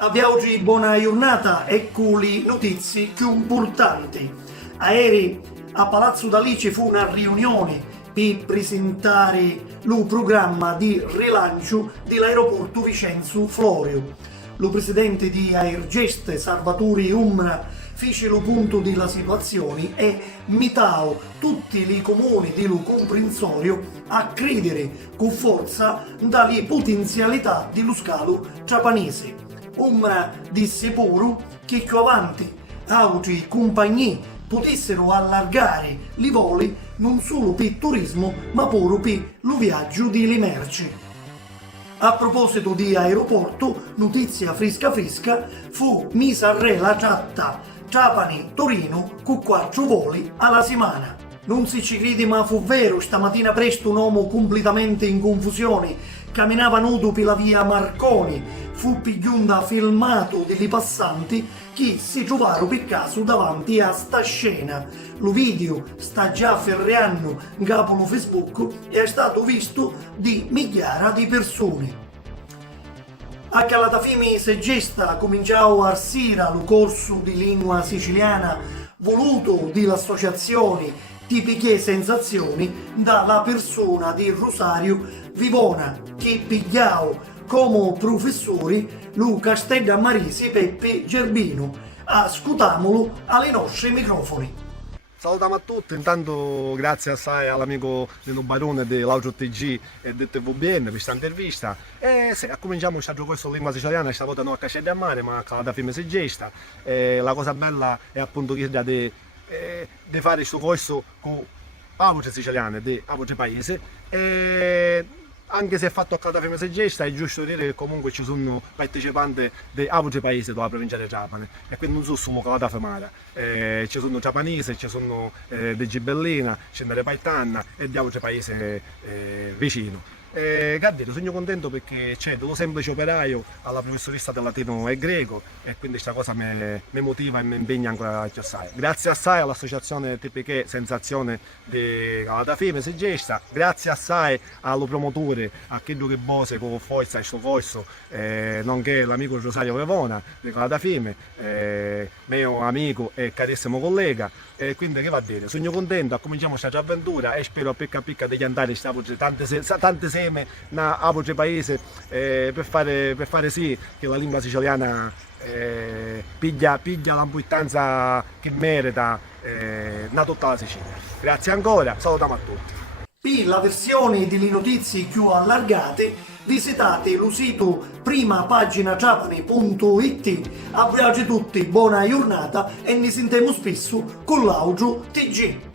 Abbiamo oggi buona giornata e con le notizie più importanti. Ieri a Palazzo d'Alice fu una riunione per presentare il programma di rilancio dell'aeroporto Vincenzo Florio. Lo presidente di Airgest, Salvatore Umbra, fece lo punto della situazione e invitò tutti i comuni dello comprensorio a credere con forza dalle potenzialità dello scalo giapponese. Umbra disse pure che più avanti altre compagnie potessero allargare i voli non solo per turismo ma pure per lo viaggio delle merci. A proposito di aeroporto, notizia fresca fu messa la tratta Trapani-Torino con 4 voli alla settimana. Non si ci crede ma fu vero, stamattina presto un uomo completamente in confusione camminava nudo per la via Marconi, fu pigliunda filmato degli passanti che si trovarono per caso davanti a sta scena. Lo video sta già ferreando in capo Facebook e è stato visto di migliaia di persone. A Calatafimi si gesta cominciò a sera lo corso di lingua siciliana voluto dall'associazione Tipiche Sensazioni dalla persona di Rosario Vivona che pigliò come professori lo Castellamarese Peppe Gerbino. Ascoltiamolo alle nostre microfoni. Salutiamo a tutti, intanto grazie assai all'amico Nino Barone dell'Audio TG e del TVBN per questa intervista. E se cominciamo a giocare con la lingua siciliana, questa volta non a Cascella a Mare ma a Calatafimi si gesta. La cosa bella è appunto quella di fare questo corso con la voce siciliana di voce paese. Anche se è fatto a Calatafimi si gesta, è giusto dire che comunque ci sono partecipanti di voce paese della provincia di Trapani e quindi non sono solo Calatafimara, ci sono Trapanese, ci sono di Gibellina, c'è di Paitana e di voce paese vicino. Gaddero, sono contento perché c'è dello semplice operaio alla professoressa del latino e greco e quindi questa cosa mi motiva e mi impegna ancora più assai. Grazie assai all'associazione Tipiche Sensazione di Calatafimi si gesta, grazie assai allo promotore, a chi che bose con forza e sto corso, nonché l'amico Rosario Vivona di Calatafimi, mio amico e carissimo collega. Quindi che va bene, sono contento, cominciamo questa avventura e spero a picca degli andare tante seme a voce paese per fare sì che la lingua siciliana piglia l'importanza che merita da tutta la Sicilia. Grazie ancora, salutiamo a tutti. Per la versione delle notizie più allargate visitate il sito primapaginacapani.it. A voi tutti buona giornata e ne sentiamo spesso con l'Audio TG.